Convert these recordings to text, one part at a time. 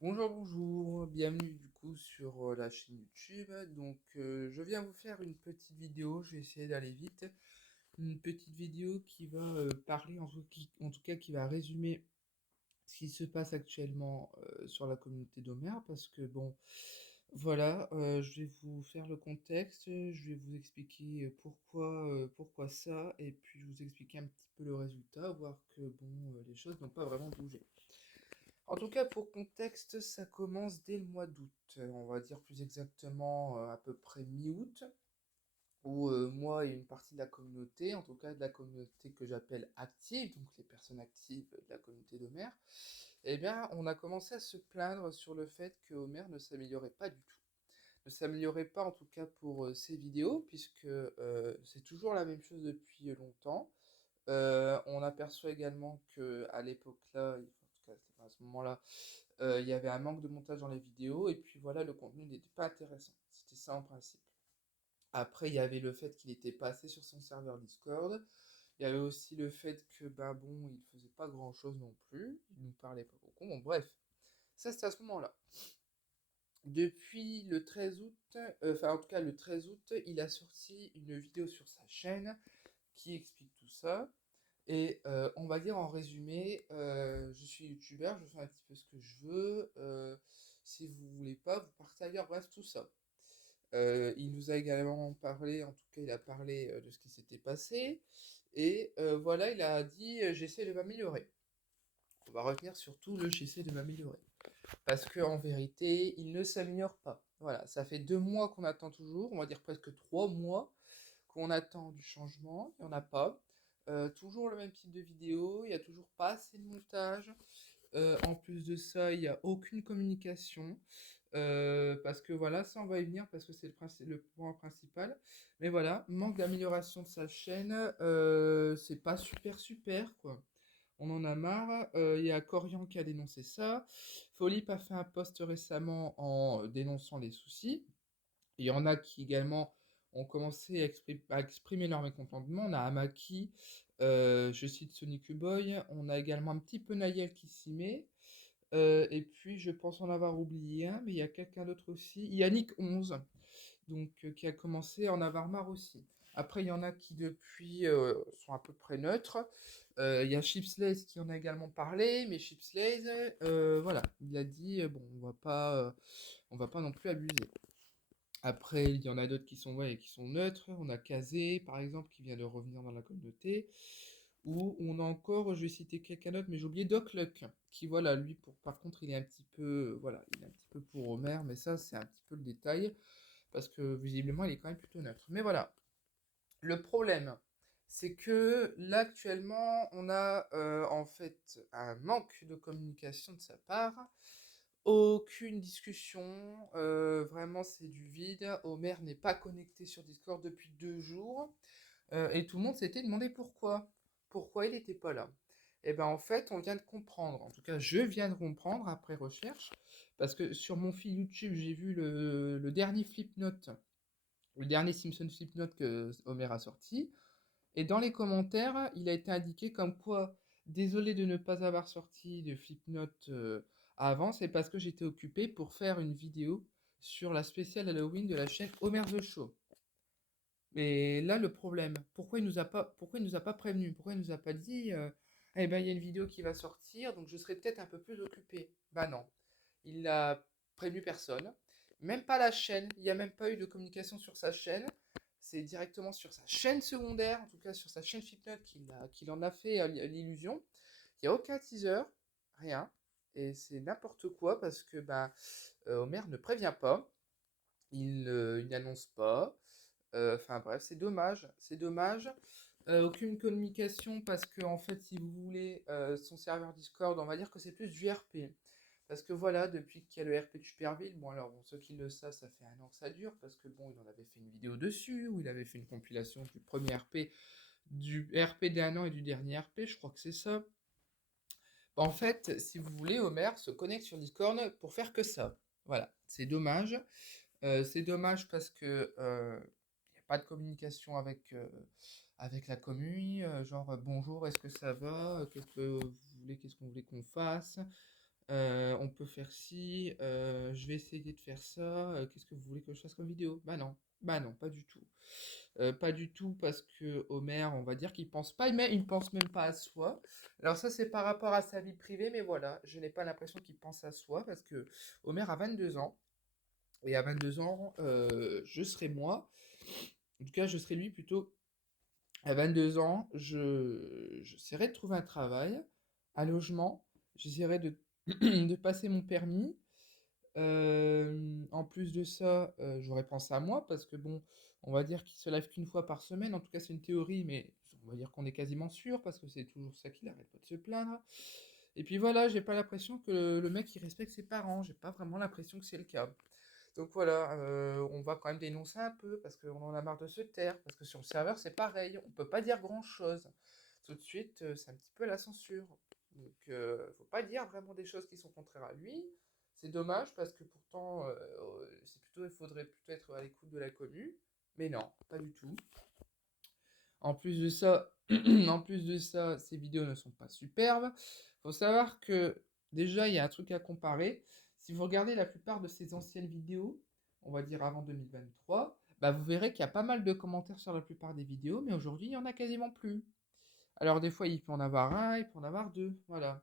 Bonjour, bonjour, bienvenue du coup sur la chaîne YouTube. Je viens vous faire une petite vidéo, je vais essayer d'aller vite. Une petite vidéo qui va parler, en tout cas qui va résumer ce qui se passe actuellement sur la communauté d'Omer. Parce que bon, voilà, je vais vous faire le contexte, je vais vous expliquer pourquoi ça, et puis je vais vous expliquer un petit peu le résultat, voir que bon, les choses n'ont pas vraiment bougé. En tout cas, pour contexte, ça commence dès le mois d'août. On va dire plus exactement à peu près mi-août, où moi et une partie de la communauté, en tout cas de la communauté que j'appelle active, donc les personnes actives de la communauté d'Homer, eh bien, on a commencé à se plaindre sur le fait que Homer ne s'améliorait pas du tout. Ne s'améliorait pas en tout cas pour ses vidéos, puisque c'est toujours la même chose depuis longtemps. On aperçoit également que à l'époque là, en tout cas c'était à ce moment-là, il y avait un manque de montage dans les vidéos, et puis voilà, le contenu n'était pas intéressant. C'était ça en principe. Après, il y avait le fait qu'il était pas assez sur son serveur Discord. Il y avait aussi le fait que, ben bon, il faisait pas grand-chose non plus. Il nous parlait pas beaucoup. Bon, bref. Ça, c'était à ce moment-là. Depuis le 13 août, enfin en tout cas le 13 août, il a sorti une vidéo sur sa chaîne qui explique tout ça. Et on va dire en résumé, je suis youtubeur, je fais un petit peu ce que je veux. Si vous voulez pas, vous partez ailleurs, bref, tout ça. Il nous a également parlé, en tout cas, il a parlé de ce qui s'était passé. Et voilà, il a dit j'essaie de m'améliorer. On va revenir sur tout le j'essaie de m'améliorer. Parce que en vérité, il ne s'améliore pas. Voilà, ça fait 2 mois qu'on attend toujours, on va dire presque 3 mois qu'on attend du changement, il n'y en a pas. Toujours le même type de vidéo, il n'y a toujours pas assez de montage. En plus de ça, il n'y a aucune communication. Parce que voilà, ça on va y venir parce que c'est le point principal. Mais voilà, manque d'amélioration de sa chaîne, c'est pas super super quoi. On en a marre. Il y a Corian qui a dénoncé ça. Folip a fait un post récemment en dénonçant les soucis. Il y en a qui également ont commencé à exprimer leur mécontentement. On a Amaki, je cite Sonic Boy. On a également un petit peu Naël qui s'y met. Et puis, je pense en avoir oublié un, mais il y a quelqu'un d'autre aussi. Yannick11, donc, qui a commencé à en avoir marre aussi. Après, il y en a qui, depuis, sont à peu près neutres. Il y a Chipslays qui en a également parlé, mais Chipslays, voilà, il a dit, bon, on va pas non plus abuser. Après, il y en a d'autres qui sont, ouais, qui sont neutres. On a Kazé, par exemple, qui vient de revenir dans la communauté. Ou on a encore, je vais citer quelqu'un d'autre, mais j'ai oublié Doc Luck, qui, voilà, lui, par contre, il est un petit peu, voilà, il est un petit peu pour Homer, mais ça, c'est un petit peu le détail, parce que visiblement, il est quand même plutôt neutre. Mais voilà, le problème, c'est que là, actuellement, on a en fait un manque de communication de sa part. Aucune discussion, vraiment c'est du vide. Homer n'est pas connecté sur Discord depuis 2 jours, et tout le monde s'était demandé pourquoi. Pourquoi il n'était pas là. Et ben en fait, on vient de comprendre, en tout cas je viens de comprendre après recherche, parce que sur mon fil YouTube, j'ai vu le dernier Flipnote, le dernier Simpson Flipnote que Homer a sorti, et dans les commentaires, il a été indiqué comme quoi, désolé de ne pas avoir sorti de Flipnote avant, c'est parce que j'étais occupé pour faire une vidéo sur la spéciale Halloween de la chaîne Homer the Show. Mais là, le problème, pourquoi il nous a pas prévenu? Pourquoi il nous a pas dit, eh ben, il y a une vidéo qui va sortir, donc je serai peut-être un peu plus occupé. Bah non, il n'a prévenu personne, même pas la chaîne, il n'y a même pas eu de communication sur sa chaîne. C'est directement sur sa chaîne secondaire, en tout cas sur sa chaîne Flipnote, qu'il en a fait l'illusion. Il n'y a aucun teaser, rien. Et c'est n'importe quoi parce que bah, Homer ne prévient pas, il n'annonce pas. Enfin bref, c'est dommage, c'est dommage. Aucune communication parce que en fait, si vous voulez, son serveur Discord, on va dire que c'est plus du RP. Parce que voilà, depuis qu'il y a le RP de Superville, bon alors bon, ceux qui le savent, ça fait 1 an que ça dure, parce que bon, il en avait fait une vidéo dessus, où il avait fait une compilation du premier RP, du RP d'un an et du dernier RP, je crois que c'est ça. Bah, en fait, si vous voulez, Homer se connecte sur Discord pour faire que ça. Voilà, c'est dommage. C'est dommage parce que il n'y a pas de communication avec la commune, genre bonjour, est-ce que ça va? Qu'est-ce qu'on voulait qu'on fasse? On peut faire ci, je vais essayer de faire ça, qu'est-ce que vous voulez que je fasse comme vidéo? Bah non, pas du tout. Pas du tout parce que Homer, on va dire qu'il pense pas, mais il ne pense même pas à soi. Alors ça, c'est par rapport à sa vie privée, mais voilà, je n'ai pas l'impression qu'il pense à soi parce que Homer a 22 ans. Et à 22 ans, je serai moi. En tout cas, je serai lui plutôt. À 22 ans, j'essaierai de trouver un travail, un logement. J'essaierai de, de passer mon permis. En plus de ça, j'aurais pensé à moi parce que bon, on va dire qu'il se lève qu'une fois par semaine. En tout cas, c'est une théorie, mais on va dire qu'on est quasiment sûr parce que c'est toujours ça qu'il arrête pas de se plaindre. Et puis voilà, j'ai pas l'impression que le mec il respecte ses parents. J'ai pas vraiment l'impression que c'est le cas. Donc voilà, on va quand même dénoncer un peu parce qu'on en a marre de se taire. Parce que sur le serveur, c'est pareil, on peut pas dire grand-chose. Tout de suite, c'est un petit peu la censure. Donc, faut pas dire vraiment des choses qui sont contraires à lui. C'est dommage parce que pourtant, il faudrait plutôt être à l'écoute de la commu. Mais non, pas du tout. En plus de ça, en plus de ça, ces vidéos ne sont pas superbes. Faut savoir que déjà, il y a un truc à comparer. Si vous regardez la plupart de ces anciennes vidéos, on va dire avant 2023, bah vous verrez qu'il y a pas mal de commentaires sur la plupart des vidéos, mais aujourd'hui, il y en a quasiment plus. Alors des fois, il peut en avoir un, il peut en avoir deux, voilà.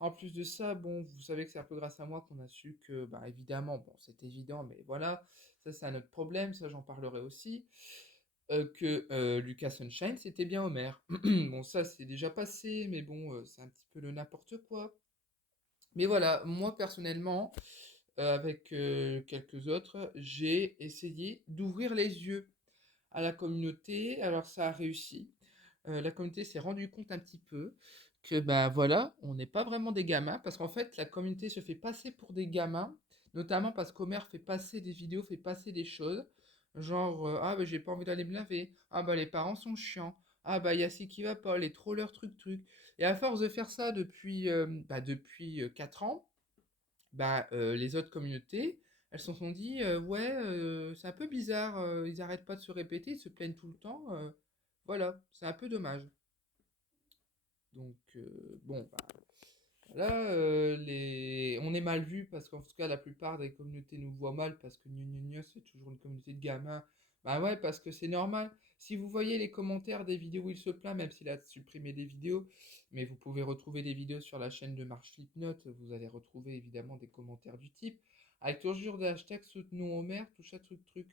En plus de ça, bon, vous savez que c'est un peu grâce à moi qu'on a su que, bah évidemment, bon, c'est évident, mais voilà, ça c'est un autre problème, ça j'en parlerai aussi, que Lucas Sunshine, c'était bien Homer. Bon, ça c'est déjà passé, mais bon, c'est un petit peu le n'importe quoi. Mais voilà, moi personnellement, avec quelques autres, j'ai essayé d'ouvrir les yeux à la communauté. Alors ça a réussi. La communauté s'est rendu compte un petit peu que bah voilà, on n'est pas vraiment des gamins parce qu'en fait la communauté se fait passer pour des gamins, notamment parce qu'Homer fait passer des vidéos, fait passer des choses, genre ah bah j'ai pas envie d'aller me laver, ah bah les parents sont chiants, ah bah y a ci qui va pas, les trollers truc truc. Et à force de faire ça depuis 4 ans, les autres communautés, elles se sont dit, ouais, c'est un peu bizarre, ils arrêtent pas de se répéter, ils se plaignent tout le temps, voilà, c'est un peu dommage. Donc, bon, bah, là, on est mal vu parce qu'en tout cas, la plupart des communautés nous voient mal parce que gna gna gna, c'est toujours une communauté de gamins. Bah ouais, parce que c'est normal. Si vous voyez les commentaires des vidéos où il se plaint, même s'il a supprimé des vidéos, mais vous pouvez retrouver des vidéos sur la chaîne de Marche Flipnote, vous allez retrouver évidemment des commentaires du type avec toujours des hashtags soutenons Homer, tout ça, truc, truc.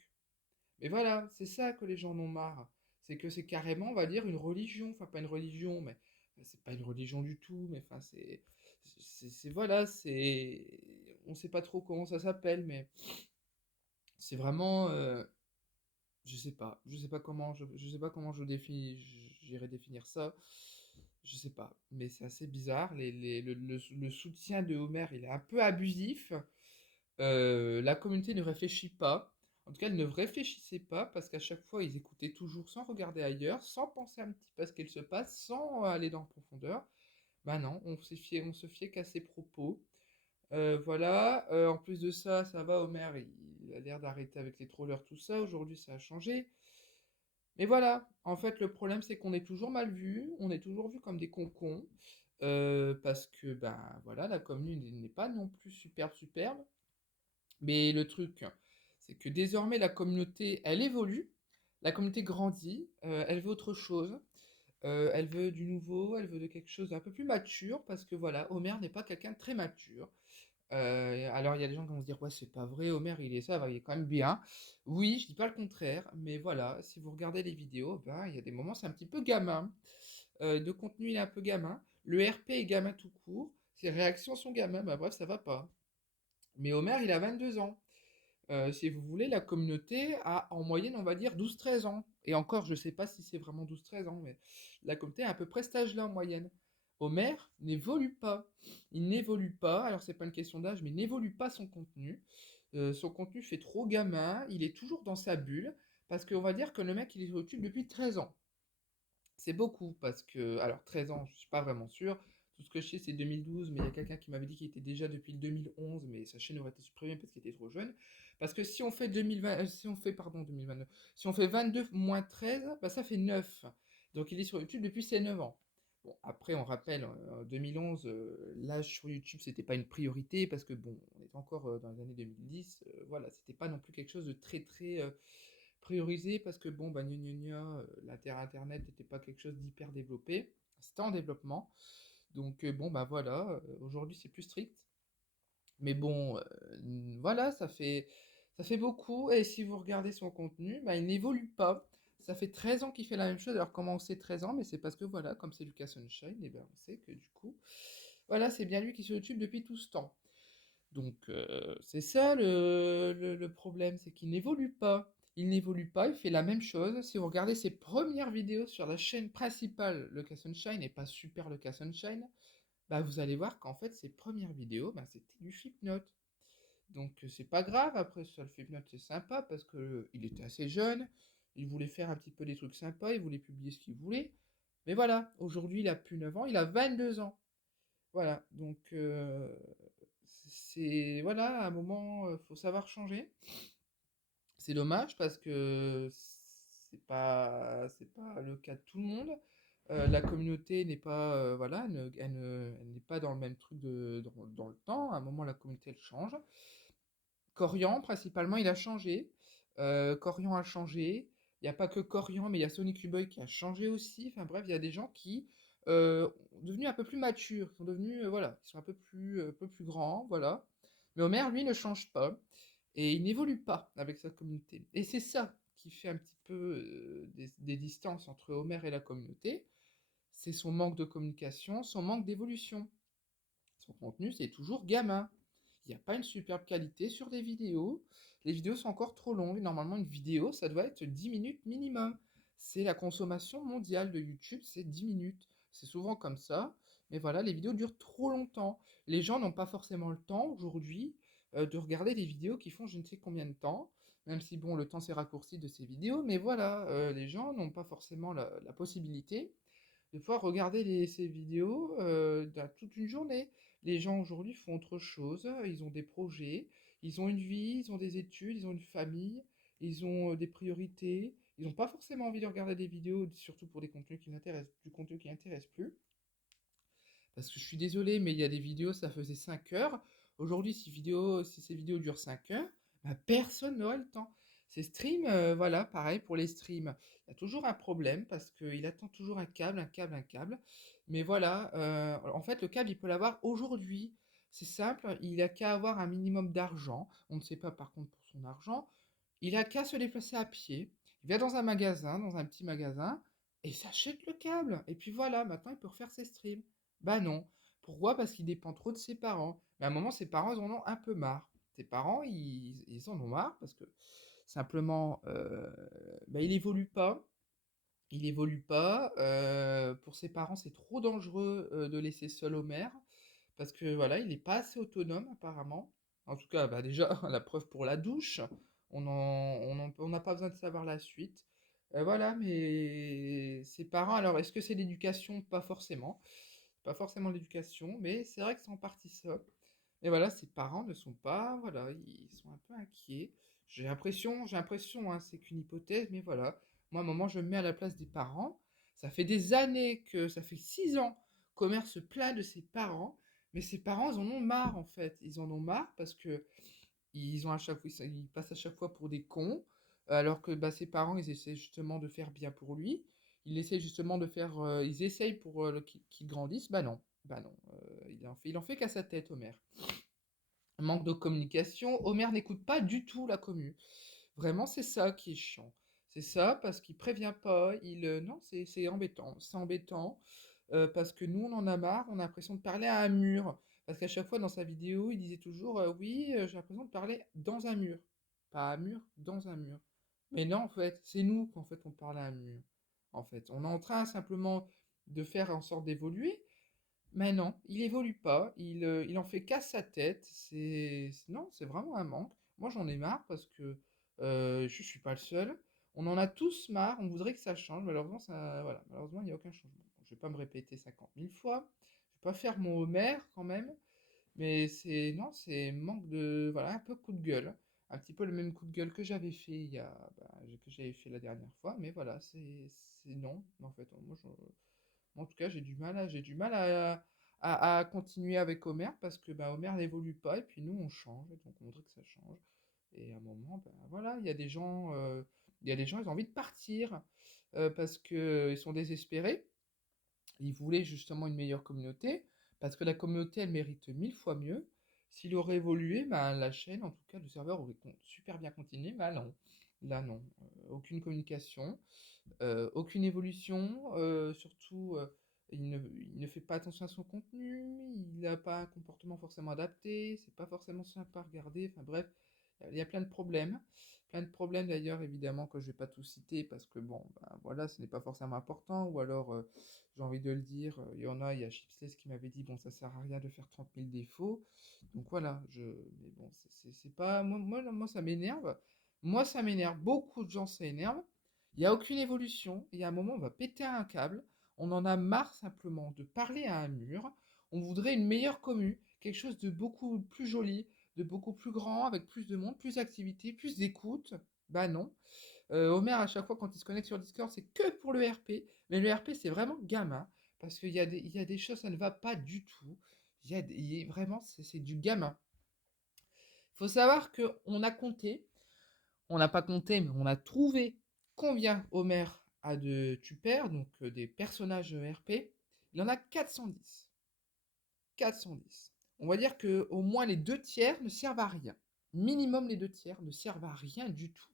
Mais voilà, c'est ça que les gens en ont marre. C'est que c'est carrément, on va dire, une religion. Enfin, pas une religion, mais c'est pas une religion du tout. Mais enfin, voilà, on sait pas trop comment ça s'appelle, mais c'est vraiment, je sais pas comment, je sais pas comment j'irais définir ça. Je sais pas, mais c'est assez bizarre. Le soutien de Homer, il est un peu abusif. La communauté ne réfléchit pas. En tout cas, elle ne réfléchissait pas parce qu'à chaque fois, ils écoutaient toujours sans regarder ailleurs, sans penser un petit peu à ce qu'il se passe, sans aller dans la profondeur. Ben non, on se fiait qu'à ses propos. Voilà. En plus de ça, ça va, Homer, il a l'air d'arrêter avec les trollers, tout ça. Aujourd'hui, ça a changé. Mais voilà, en fait, le problème, c'est qu'on est toujours mal vu, on est toujours vu comme des concons, parce que, ben voilà, la commune n'est pas non plus superbe, superbe. Mais le truc, c'est que désormais la communauté, elle évolue, la communauté grandit, elle veut autre chose, elle veut du nouveau, elle veut de quelque chose d'un peu plus mature, parce que voilà, Homer n'est pas quelqu'un de très mature. Alors il y a des gens qui vont se dire, ouais, c'est pas vrai, Homer, il est ça, va, il est quand même bien. Oui, je dis pas le contraire, mais voilà, si vous regardez les vidéos, ben, il y a des moments, c'est un petit peu gamin. De contenu, il est un peu gamin. Le RP est gamin tout court. Ses réactions sont gamins, bah bref, ça va pas. Mais Homer, il a 22 ans. Si vous voulez, la communauté a en moyenne, on va dire, 12-13 ans. Et encore, je ne sais pas si c'est vraiment 12-13 ans, mais la communauté a à peu près cet âge-là en moyenne. Homer n'évolue pas. Il n'évolue pas, alors c'est pas une question d'âge, mais il n'évolue pas son contenu. Son contenu fait trop gamin, il est toujours dans sa bulle, parce qu'on va dire que le mec, il est sur YouTube depuis 13 ans. C'est beaucoup parce que, alors 13 ans, je suis pas vraiment sûr. Tout ce que je sais, c'est 2012, mais il y a quelqu'un qui m'avait dit qu'il était déjà depuis le 2011, mais sa chaîne aurait été supprimée parce qu'il était trop jeune. Parce que si on fait 2020, si on fait, pardon, 2029, si on fait 22 moins 13, bah ça fait 9. Donc il est sur YouTube depuis ses 9 ans. Bon, après, on rappelle, en 2011, l'âge sur YouTube, c'était pas une priorité parce que bon, on est encore dans les années 2010, voilà, c'était pas non plus quelque chose de très très priorisé parce que bon, bah, gna gna gna, la terre Internet n'était pas quelque chose d'hyper développé, c'était en développement. Donc bon, bah voilà, aujourd'hui c'est plus strict. Mais bon, voilà, ça fait beaucoup et si vous regardez son contenu, bah, il n'évolue pas. Ça fait 13 ans qu'il fait la même chose. Alors comment on sait 13 ans? Mais c'est parce que voilà, comme c'est Lucas Sunshine, et ben on sait que du coup, voilà, c'est bien lui qui est sur YouTube depuis tout ce temps. Donc c'est ça le problème, c'est qu'il n'évolue pas. Il n'évolue pas, il fait la même chose. Si vous regardez ses premières vidéos sur la chaîne principale, Lucas Sunshine, et pas Super Lucas Sunshine, bah vous allez voir qu'en fait ses premières vidéos, bah, c'était du Flipnote. Donc c'est pas grave, après ça le Flipnote c'est sympa parce que il était assez jeune, il voulait faire un petit peu des trucs sympas, il voulait publier ce qu'il voulait. Mais voilà, aujourd'hui il a plus 9 ans, il a 22 ans. Voilà, donc c'est voilà, à un moment faut savoir changer. C'est dommage parce que c'est pas le cas de tout le monde. La communauté n'est pas voilà, elle n'est pas dans le même truc dans le temps. À un moment la communauté elle change. Corian, principalement, il a changé. Corian a changé. Il n'y a pas que Corian, mais il y a Sonic Boy qui a changé aussi. Enfin bref, il y a des gens qui sont devenus un peu plus matures, qui sont devenus, voilà, qui sont un peu plus grands, voilà. Mais Homer, lui, ne change pas. Et il n'évolue pas avec sa communauté. Et c'est ça qui fait un petit peu des distances entre Homer et la communauté. C'est son manque de communication, son manque d'évolution. Son contenu, c'est toujours gamin. Il n'y a pas une superbe qualité sur des vidéos. Les vidéos sont encore trop longues. Normalement, une vidéo, ça doit être 10 minutes minimum. C'est la consommation mondiale de YouTube, c'est 10 minutes. C'est souvent comme ça. Mais voilà, les vidéos durent trop longtemps. Les gens n'ont pas forcément le temps aujourd'hui de regarder des vidéos qui font je ne sais combien de temps. Même si, bon, le temps s'est raccourci de ces vidéos. Mais voilà, les gens n'ont pas forcément la possibilité de pouvoir regarder ces vidéos toute une journée. Les gens aujourd'hui font autre chose, ils ont des projets, ils ont une vie, ils ont des études, ils ont une famille, ils ont des priorités, ils n'ont pas forcément envie de regarder des vidéos, surtout pour des contenus qui n'intéressent, du contenu qui n'intéresse plus. Parce que je suis désolé, mais il y a des vidéos, ça faisait 5 heures. Aujourd'hui, si ces vidéos durent 5 heures, bah, personne n'aura le temps. Ces streams, voilà, pareil pour les streams. Il y a toujours un problème parce qu'il attend toujours un câble, un câble, un câble. Mais voilà, en fait, le câble, il peut l'avoir aujourd'hui. C'est simple, il a qu'à avoir un minimum d'argent. On ne sait pas par contre pour son argent. Il a qu'à se déplacer à pied. Il va dans un magasin, dans un petit magasin, et il s'achète le câble. Et puis voilà, maintenant il peut refaire ses streams. Bah non. Pourquoi? Parce qu'il dépend trop de ses parents. Mais à un moment, ses parents, ils en ont un peu marre. Ses parents, ils en ont marre parce que simplement, bah, il évolue pas. Il évolue pas. Pour ses parents, c'est trop dangereux de laisser seul Homer. Parce que voilà, il n'est pas assez autonome apparemment. En tout cas, bah, déjà, la preuve pour la douche. On n'a pas besoin de savoir la suite. Voilà, mais ses parents, alors est-ce que c'est l'éducation? Pas forcément. Pas forcément l'éducation, mais c'est vrai que c'est en partie ça. Mais voilà, ses parents ne sont pas, voilà, ils sont un peu inquiets. J'ai l'impression, hein, c'est qu'une hypothèse, mais voilà. Moi, à un moment, je me mets à la place des parents. Ça fait des années ça fait 6 ans qu'Homer se plaint de ses parents, mais ses parents, ils en ont marre, en fait. Ils en ont marre parce que ils passent à chaque fois pour des cons, alors que bah, ses parents, ils essaient justement de faire bien pour lui. Ils essayent pour qu'il grandisse. Bah non, il en fait qu'à sa tête, Homer. Manque de communication, Homer n'écoute pas du tout la commu. Vraiment, c'est ça qui est chiant. C'est ça parce qu'il prévient pas. Non, c'est embêtant. C'est embêtant parce que nous, on en a marre. On a l'impression de parler à un mur. Parce qu'à chaque fois dans sa vidéo, il disait toujours oui, j'ai l'impression de parler dans un mur. Pas à un mur, dans un mur. Mais non, en fait, c'est nous qu'en fait on parle à un mur. En fait, on est en train simplement de faire en sorte d'évoluer, mais non, il évolue pas, il en fait qu'à sa tête, non, c'est vraiment un manque. Moi, j'en ai marre parce que je suis pas le seul. On en a tous marre, on voudrait que ça change. Malheureusement, voilà, malheureusement, il n'y a aucun changement. Bon, je vais pas me répéter 50 000 fois, je vais pas faire mon Homer quand même, mais non, c'est manque voilà, un peu coup de gueule. Un petit peu le même coup de gueule que j'avais fait que j'avais fait la dernière fois, mais voilà, c'est non, en fait, moi, Moi, en tout cas, j'ai du mal à continuer avec Homer parce que bah, Homer n'évolue pas et puis nous, on change. Et donc, on voudrait que ça change. Et à un moment, ben, voilà, il y a des gens, ils ont envie de partir parce qu'ils sont désespérés. Ils voulaient justement une meilleure communauté, parce que la communauté, elle mérite 1000 fois mieux. S'il aurait évolué, ben, la chaîne, en tout cas le serveur, aurait super bien continué, mais non. Là, non. Aucune communication, aucune évolution, surtout, il ne fait pas attention à son contenu, il n'a pas un comportement forcément adapté, c'est pas forcément sympa à regarder, enfin bref, il y a plein de problèmes. Plein de problèmes d'ailleurs, évidemment, que je vais pas tout citer parce que bon, ben voilà, ce n'est pas forcément important, ou alors j'ai envie de le dire, il y a Chipsless qui m'avait dit, bon, ça sert à rien de faire 30 000 défauts. Donc voilà, mais bon, c'est pas. Moi, ça m'énerve. Moi, ça m'énerve. Beaucoup de gens, ça énerve. Il n'y a aucune évolution. Il y a un moment, on va péter un câble. On en a marre simplement de parler à un mur. On voudrait une meilleure commu, quelque chose de beaucoup plus joli, de beaucoup plus grand, avec plus de monde, plus d'activités, plus d'écoute. Bah non. Homer, à chaque fois, quand il se connecte sur Discord, c'est que pour le RP. Mais le RP, c'est vraiment gamin. Parce qu'il y a des choses, ça ne va pas du tout. Vraiment, c'est du gamin. Il faut savoir qu'on a compté, on n'a pas compté, mais on a trouvé combien Homer a de tupers, donc des personnages RP. Il en a 410. 410. On va dire que au moins les deux tiers ne servent à rien. Minimum les deux tiers ne servent à rien du tout.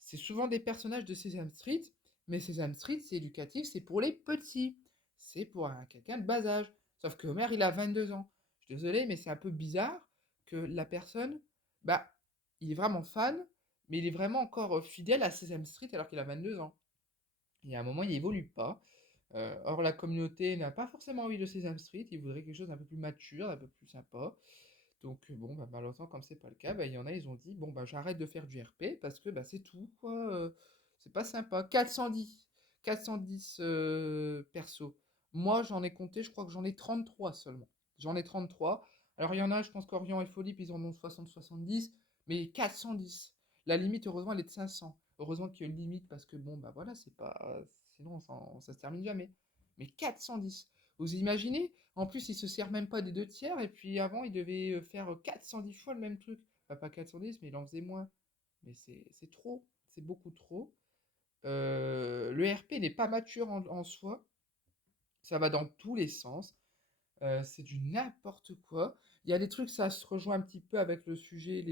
C'est souvent des personnages de Sesame Street, mais Sesame Street, c'est éducatif, c'est pour les petits. C'est pour quelqu'un de bas âge. Sauf que Homer, il a 22 ans. Je suis désolé, mais c'est un peu bizarre que la personne, bah, il est vraiment fan, mais il est vraiment encore fidèle à Sesame Street alors qu'il a 22 ans. Et à un moment, il évolue pas. Or, la communauté n'a pas forcément envie de Sesame Street, il voudrait quelque chose d'un peu plus mature, d'un peu plus sympa. Donc bon, bah, malheureusement, comme c'est pas le cas, bah, il y en a, ils ont dit, bon, bah, j'arrête de faire du RP parce que bah, c'est tout, quoi. C'est pas sympa. 410 persos. Moi, j'en ai compté, je crois que j'en ai 33 seulement. J'en ai 33. Alors, il y en a, je pense qu'Orion et Philippe, ils en ont 60-70, mais 410. La limite, heureusement, elle est de 500. Heureusement qu'il y a une limite parce que bon, bah voilà, c'est pas. Sinon, ça se termine jamais. Mais 410. Vous imaginez? En plus, il se sert même pas des deux tiers, et puis avant, il devait faire 410 fois le même truc. Enfin, pas 410, mais il en faisait moins. Mais c'est trop, c'est beaucoup trop. Le RP n'est pas mature en soi, ça va dans tous les sens. C'est du n'importe quoi. Il y a des trucs, ça se rejoint un petit peu avec les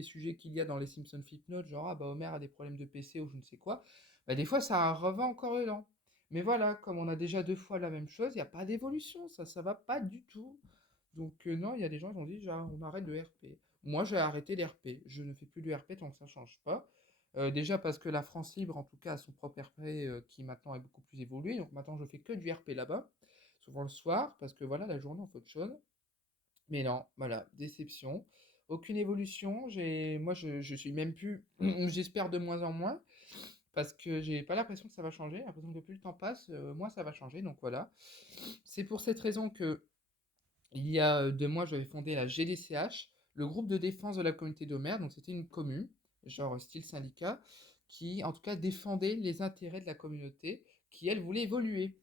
sujets qu'il y a dans les Simpsons Footnotes, genre ah bah Homer a des problèmes de PC ou je ne sais quoi. Bah, des fois, ça revient encore dedans. Mais voilà, comme on a déjà deux fois la même chose, il n'y a pas d'évolution, ça va pas du tout. Donc non, il y a des gens qui ont dit genre, on arrête le RP. Moi, j'ai arrêté les RP. Je ne fais plus de RP tant que ça ne change pas. Déjà parce que la France libre, en tout cas, a son propre RP qui maintenant est beaucoup plus évolué. Donc maintenant, je fais que du RP là-bas, souvent le soir, parce que voilà, la journée, on fait autre chose. Mais non, voilà, déception. Aucune évolution. Moi, je suis même plus. J'espère de moins en moins. Parce que j'ai pas l'impression que ça va changer. J'ai l'impression que plus le temps passe, moins ça va changer. Donc voilà. C'est pour cette raison que, il y a 2 mois, j'avais fondé la GDCH, le groupe de défense de la communauté d'Homer. Donc c'était une commune, genre style syndicat, qui en tout cas défendait les intérêts de la communauté, qui elle voulait évoluer.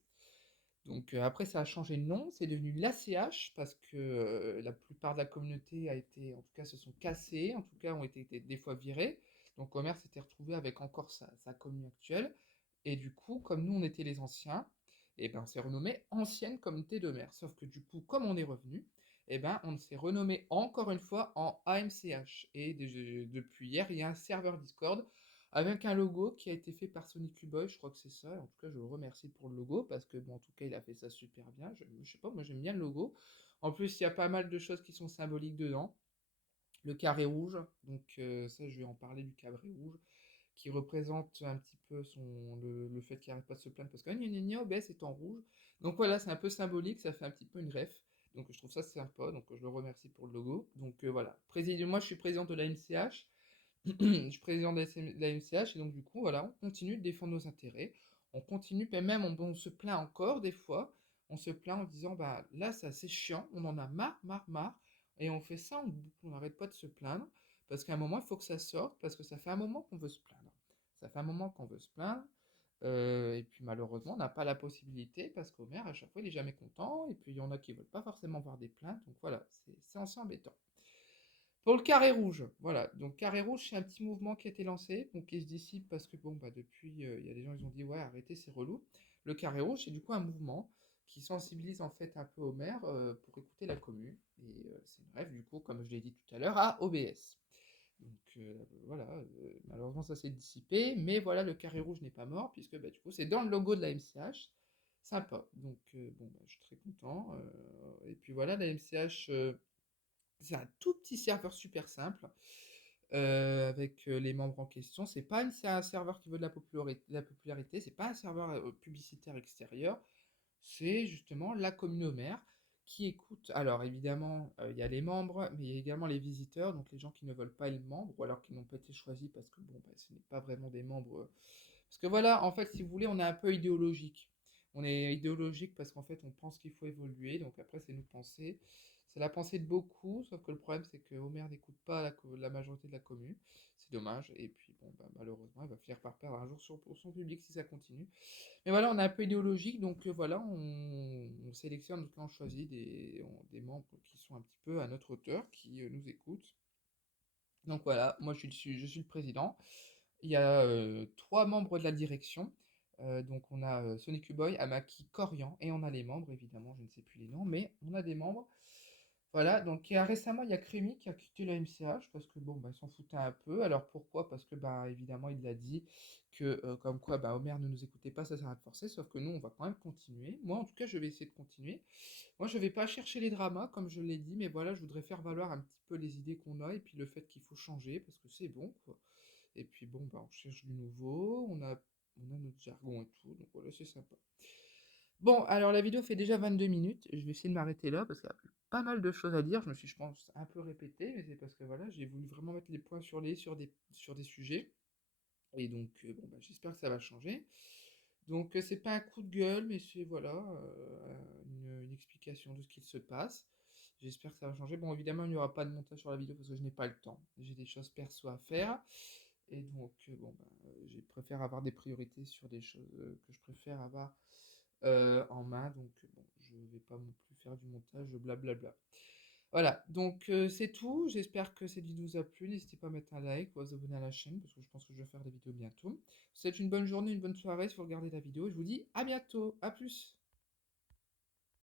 Donc après, ça a changé de nom, c'est devenu l'ACH parce que la plupart de la communauté a été, en tout cas, se sont cassés, en tout cas, ont été des fois virés. Donc Homer s'était retrouvé avec encore sa commune actuelle. Et du coup, comme nous, on était les anciens, et ben, on s'est renommé Ancienne Communauté d'Homer. Sauf que du coup, comme on est revenu, et ben, on s'est renommé encore une fois en AMCH. Et depuis hier, il y a un serveur Discord avec un logo qui a été fait par Sonic Boy, je crois que c'est ça. En tout cas, je le remercie pour le logo parce que, bon, en tout cas, il a fait ça super bien. Je sais pas, moi j'aime bien le logo. En plus, il y a pas mal de choses qui sont symboliques dedans. Le carré rouge, donc ça, je vais en parler du carré rouge, qui représente un petit peu le fait qu'il n'arrête pas de se plaindre parce que gna gna gna, OBS est en rouge. Donc voilà, c'est un peu symbolique, ça fait un petit peu une ref. Donc je trouve ça sympa, donc je le remercie pour le logo. Donc voilà, moi je suis président de la MCH, je suis président de la MCH, et donc du coup, voilà, on continue de défendre nos intérêts. On continue, et même on se plaint encore des fois. On se plaint en disant, bah là, c'est chiant, on en a marre, marre, marre. Et on fait ça, on n'arrête pas de se plaindre. Parce qu'à un moment, il faut que ça sorte, parce que ça fait un moment qu'on veut se plaindre. Ça fait un moment qu'on veut se plaindre. Et puis malheureusement, on n'a pas la possibilité parce qu'Homer, à chaque fois, il est jamais content. Et puis il y en a qui veulent pas forcément voir des plaintes. Donc voilà, c'est assez embêtant. Pour le carré rouge, voilà. Donc carré rouge, c'est un petit mouvement qui a été lancé, donc qui se dissipe parce que bon, bah depuis, il y a des gens qui ont dit ouais, arrêtez, c'est relou. Le carré rouge, c'est du coup un mouvement qui sensibilise en fait un peu Homer pour écouter la commu. Et c'est une rêve du coup, comme je l'ai dit tout à l'heure, à OBS. Donc voilà, malheureusement ça s'est dissipé, mais voilà, le carré rouge n'est pas mort puisque bah, du coup c'est dans le logo de la MCH. Sympa. Donc bon, bah, je suis très content. Et puis voilà, la MCH. C'est un tout petit serveur super simple avec les membres en question. C'est un serveur qui veut de la popularité, c'est pas un serveur publicitaire extérieur, c'est justement la communauté mère qui écoute. Alors évidemment, il y a les membres, mais il y a également les visiteurs, donc les gens qui ne veulent pas être membres ou alors qui n'ont pas été choisis parce que bon, bah, ce n'est pas vraiment des membres. Parce que voilà, en fait, si vous voulez, on est un peu idéologique. On est idéologique parce qu'en fait, on pense qu'il faut évoluer, donc après, c'est nous penser. C'est la pensée de beaucoup, sauf que le problème, c'est que Homer n'écoute pas la majorité de la commune. C'est dommage, et puis bon, bah, malheureusement, il va finir par perdre un jour pour son public si ça continue. Mais voilà, on est un peu idéologique, donc voilà, on sélectionne, en tout cas, on choisit des membres qui sont un petit peu à notre hauteur, qui nous écoutent. Donc voilà, moi je suis le président. Il y a 3 membres de la direction. Donc on a Sonic Cuboy, Amaki, Corian, et on a les membres, évidemment, je ne sais plus les noms, mais on a des membres. Voilà, donc récemment, il y a Crémy qui a quitté la MCH parce que bon, bah, il s'en foutait un peu. Alors pourquoi? Parce que bah évidemment, il a dit que comme quoi bah, Homer ne nous écoutait pas, ça sert à de forcer, sauf que nous, on va quand même continuer. Moi, en tout cas, je vais essayer de continuer. Moi, je vais pas chercher les dramas, comme je l'ai dit, mais voilà, je voudrais faire valoir un petit peu les idées qu'on a et puis le fait qu'il faut changer parce que c'est bon, quoi. Et puis bon, bah, on cherche du nouveau, on a notre jargon et tout, donc voilà, c'est sympa. Bon, alors la vidéo fait déjà 22 minutes, je vais essayer de m'arrêter là parce qu'il y a pas mal de choses à dire, je me suis, je pense, un peu répété, mais c'est parce que voilà, j'ai voulu vraiment mettre les points sur les i sur des sujets, et donc bon, bah, j'espère que ça va changer. Donc c'est pas un coup de gueule, mais c'est voilà, une explication de ce qu'il se passe. J'espère que ça va changer. Bon, évidemment, il n'y aura pas de montage sur la vidéo parce que je n'ai pas le temps. J'ai des choses perso à faire. Et donc, bon, bah, je préfère avoir des priorités sur des choses que je préfère avoir en main. Donc, bon, je vais pas non plus faire du montage, blablabla. Voilà, donc c'est tout. J'espère que cette vidéo vous a plu. N'hésitez pas à mettre un like ou à vous abonner à la chaîne parce que je pense que je vais faire des vidéos bientôt. C'est une bonne journée, une bonne soirée si vous regardez la vidéo. Je vous dis à bientôt. À plus.